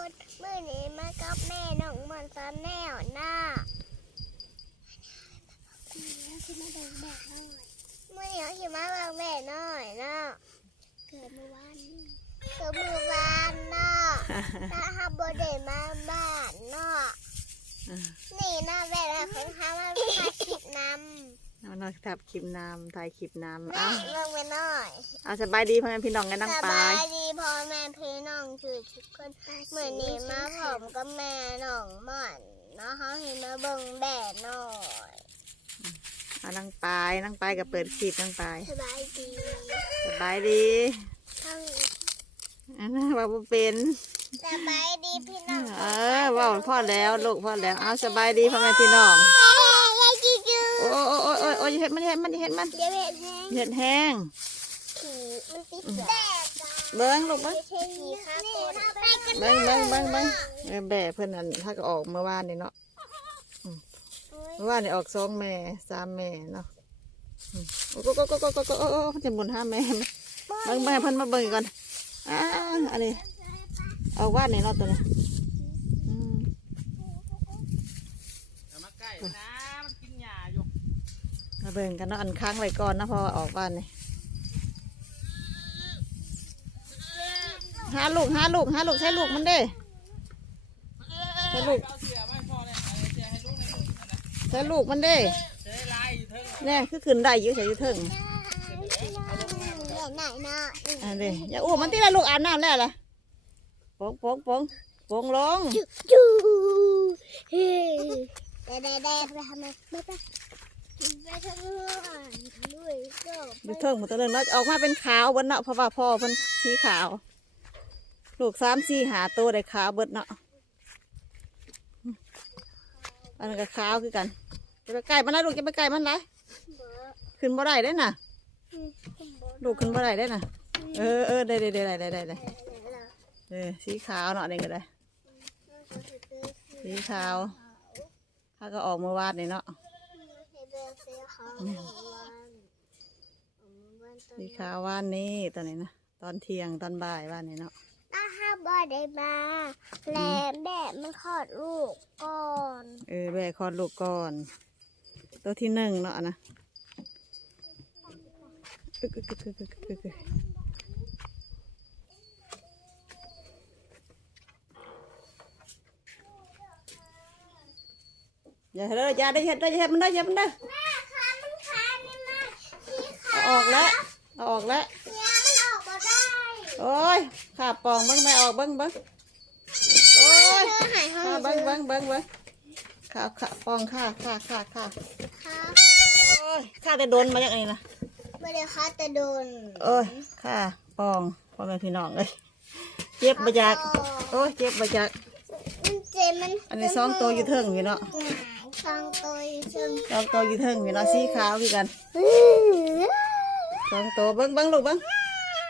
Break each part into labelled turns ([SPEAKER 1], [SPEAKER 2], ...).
[SPEAKER 1] คนมื่อนี้มากับแม่น้องมันซอนแนวหน้าคือมาเดินแบบหน่อยเมื่อนี้ขี่มาเบิ่งแม่หน่อยเนาะเกิดเมื่อวานนี้เกิดเมื่อวานเนาะถ้าฮับโบเดมาบ้านเนาะนี่เนาะแม่ละคนหามาถ่ายคลิปนำ
[SPEAKER 2] เอาหน่อยทับคลิปน้ำถ่ายคลิปน้ำ
[SPEAKER 1] แม่
[SPEAKER 2] เอา
[SPEAKER 1] ลงไปหน่อย
[SPEAKER 2] เอาสบายดีพ่อแม่พี่น้องกันนั่ง
[SPEAKER 1] ส
[SPEAKER 2] ปลา
[SPEAKER 1] บายยดีพ่อแม่พี่น้องคือทุกคนเหมือนนี้มาผมกับแม่น้องหม่อนเนาะเขาเห็นมาเบิ่งแดดหน่อย
[SPEAKER 2] เอานั่งปลายนั่งปลายกับเปิดคลิปนั่งปลาย
[SPEAKER 1] สบายดี
[SPEAKER 2] สบายดี
[SPEAKER 1] ทั้ง
[SPEAKER 2] อันนั้นว่าบ่เป็น
[SPEAKER 1] สบายดีพี่น้อง
[SPEAKER 2] เออเว่าพ่อแล้วลูกพ่อแล้วเอาสบายดีพ่อแม่พี่น้อง
[SPEAKER 1] ยายจีจู
[SPEAKER 2] โอ้โอ้โอ้โอ้โอ้ยเห็ดมันเห็ดมันเห็ดมัน
[SPEAKER 1] เดี๋ยวเห็นแห้ง
[SPEAKER 2] เห็ดแห้ง
[SPEAKER 1] ขีมันติดแดดจ้ะ
[SPEAKER 2] เบิ้งลูกเบิ้ง
[SPEAKER 1] ขีข้าคนไปกัน
[SPEAKER 2] เบิ้งเบิ้งเบิ้งเบิ้งแบ่เพิ่อนนั่นถ้าก็ออกเมื่อวานนี่เนาะเมื่อวานนี่ออกสองแม่สามแม่เนาะอืมโอ้โก็ก็ก็ก็ก็โอ้โอ้มันจะหมุนห้าแม่เบิ้งเบิ้งเพิ่อนมาเบิ้งก่อนอ่าอันนี้เอาว่านนี่เนาะตัวนี้ม
[SPEAKER 3] อย่ามาใกล้นะ มันกินหญ้าอยู่
[SPEAKER 2] มา เบิ่งกันเนาะอันค้างไว้ก่อนนะพอออกบ้านนี่หาลูกหาลูกหาลูกใช้ลูกมันเด้ใช้ลูก
[SPEAKER 3] ใช้
[SPEAKER 2] ลูกมันเด้
[SPEAKER 3] จะได้ลาย
[SPEAKER 2] คือขึ้นได้อยู่ใส่อยู่เถิงอันเด้อย่าอู้มันที่ละลูกอาบน้ำแล้วล่ะปงปงปงปงลง
[SPEAKER 1] จูเฮ้แดดแดดแดดไปทำไมไปไปไป ดู
[SPEAKER 2] เถิงหมดตัวนึงแล้วออกมาเป็นขาวเบิดเนาะเพราะว่าพ่อเพิ่นสีขาว ลูกสามสี่หาตัวได้ขาวเบิดเนาะอันนั้นก็ขาวคือกันจะไปใกล้มันนะลูกจะไปใกล้มันไรขึ้นบ่ได้ได้น่ะลูกขึ้นบ่ได้ได้น่ะ เออเออได้ได้ได้ได้ได้ได้เออสีขาวเนาะนี่ก็ได้สีขาวถ้าก็ออกเมื่อวานนี่เนาะ สีขาวว่านนี้ตอนนี้นะตอนเที่ยงตอนบ่ายว่านนี้เนาะ
[SPEAKER 1] ถ้าห้าบอได้มาแล้วแดดมันคลอดลูกก่อน
[SPEAKER 2] เออแบกคลอดลูกก่อน ตัวที่หนึ่งเนาะนะอึกอึกอึกอึกอึกอึกอึกอย่าเด้ออย่าได้เห็ดได้อย่าเห็ดมันได้อย่ามันได้
[SPEAKER 1] แม่ขามันขานี่มาที่ขา
[SPEAKER 2] เอาออกแล้ว เอาออกแล้ว
[SPEAKER 1] เนี่ยมันออกมาได้
[SPEAKER 2] โอ้ยขาปองเบิ้งไม่ออกเบิ้งเบิ้งโอ้ย
[SPEAKER 1] เธอหายห้อ
[SPEAKER 2] ขางเบิ้งเบิ้งเบิ้งเบิ้งขาขาปองขาขาขาขา
[SPEAKER 1] ขา
[SPEAKER 2] โอ้ยขาแต่โดนมาอย่างนี้นะ
[SPEAKER 1] ไม่ได้ขาแต่โดน
[SPEAKER 2] โอ้ยขาปองพ่อแม่พี่น้องเลยเจ็บมาจากโอ้ยเจ็บมาจาก
[SPEAKER 1] มันเจ็บมัน
[SPEAKER 2] อันนี้สองตัวอยู่เทิงอยู่เนาะ
[SPEAKER 1] หงายสองตัวอยู่ซึ่ง
[SPEAKER 2] สองตัวอยู่เทิงอยู่เนาะสีขาวคือกัน สองตัวเบิ้งเบิ้งลูกเบิ้ง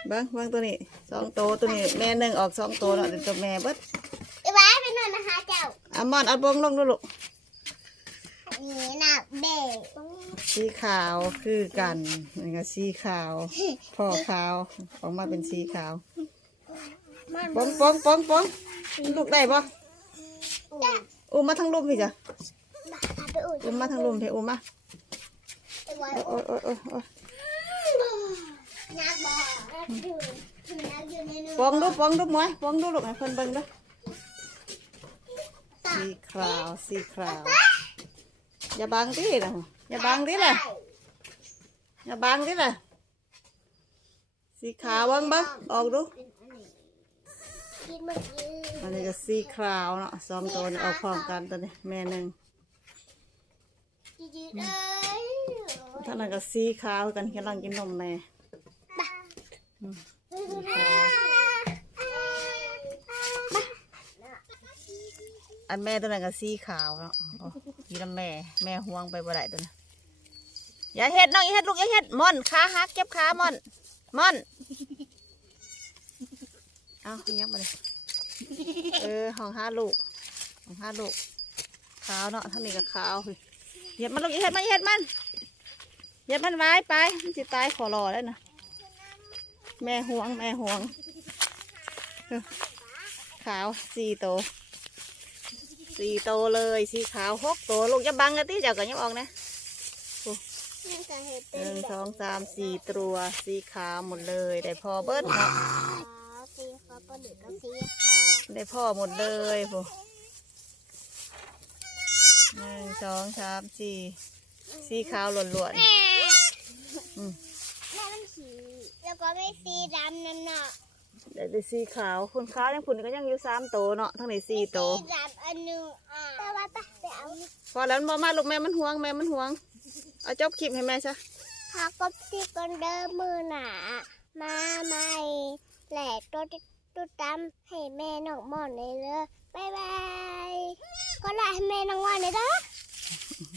[SPEAKER 2] เบิ้งเบิ้งตัวนี้สองตัวตัวนี้แม่หนึ่งออกสองตัวเนาะเดี๋ยวตัวแม่เบิ้
[SPEAKER 1] ไอ้บ้าไปนอนนะคะเจ้า
[SPEAKER 2] อามอนเอาบงลงดูลูก
[SPEAKER 1] นี่นะเด็ก
[SPEAKER 2] สีขาวคือกันนี่ก็สีขาวพ่อขาวออกมาเป็นสีขาว
[SPEAKER 1] มัน
[SPEAKER 2] ปองปองปองปองลูกได้ปะอุ้มมาทั้งลุมพี่จ้ะ
[SPEAKER 1] ไปอุ่น
[SPEAKER 2] อุ้มมาทั้งลุมพี่อุ้มมา
[SPEAKER 1] ไอ้ไว้
[SPEAKER 2] โอ้ยโอ้ยโอ้ยโอ้ย
[SPEAKER 1] นักบอกนักอยู่นักอยู่ในนู้น
[SPEAKER 2] ปองดูปองดูหมวยปองดูลูกให้เพิ่นเบิ่งดูสีขาวสีขาว อย่าบังดิล่ะอย่าบังดิล่ะอย่าบังดิล่ะสีขาวเบิ่งเบิ่งออกดู
[SPEAKER 1] กินเมื่อกี้
[SPEAKER 2] อันนี้ก็สีขาวเนาะสองตัวนี่ออกพร้อมกันตัวนี้แม่หนึ่ง
[SPEAKER 1] ยืดๆเอ้ย
[SPEAKER 2] ท่านั้นก็สีขาวกันกำลังกินนมแม่ อันแม่ตัวนั้นก็สีขาวเนาะยีน้ำแม่ แม่ห่วงไปบ่ได้ตัวนั้นอย่าเฮ็ดน้องอย่าเฮ็ดลูกอย่าเฮ็ดม่อนขาหักเก็บขาม่อนม่อน เอาเลี้ยงมาเลยเออห้องห้าลูกห้องห้าลูก ขาวเนาะทั้งนี้ก็ขาวเหยียบมันลูกอย่าเฮ็ดมันอย่าเฮ็ดมันเหยียบมันไว้ไป มันจะตายขอรอแล้วนะ แม่ห่วง แม่ห่วงเออขาวสี่โตวสี่โตวเลยสีขาวหกโตวลูกจะบังกันที่เจ้ากันยังออกนะ
[SPEAKER 1] นั่นก็เห็น
[SPEAKER 2] ห
[SPEAKER 1] เป็น
[SPEAKER 2] นึ่ง
[SPEAKER 1] แบบ
[SPEAKER 2] สองสามสี่ตัวสีขาวหมดเลย ได้พอเบิ้ลเนาะ
[SPEAKER 1] ขาวสีขาวปลาดุกกับสีขาว
[SPEAKER 2] ได้พ่อหมดเลยพวหนึ่งสองสามสี่สีขาวล้วน
[SPEAKER 1] แม่
[SPEAKER 2] ๆอืม
[SPEAKER 1] แม่มัน สีแล้วก็ไม่สีดำนั่นเนาะ
[SPEAKER 2] ได้ได้สีขาวคุณขาวยังผุนก็ยังอยู่สามโตวเนาะทั้งในสี่โตว
[SPEAKER 1] สีดำอันหนึงอะแต่ว่าไปเอา
[SPEAKER 2] พอแล้วมามาลูกแม่มันห่วงแม่มันห่วง เอาจบคลิปให้แม่ซะ
[SPEAKER 1] หากบสีก่อนเดิมมือหนามาใหม่แหลกตัวตุ๊ดตำให้แม่น้องหมอนเลยเลยบายบายก็ไล่ให้แม่น้องหมอนเลยเด้อ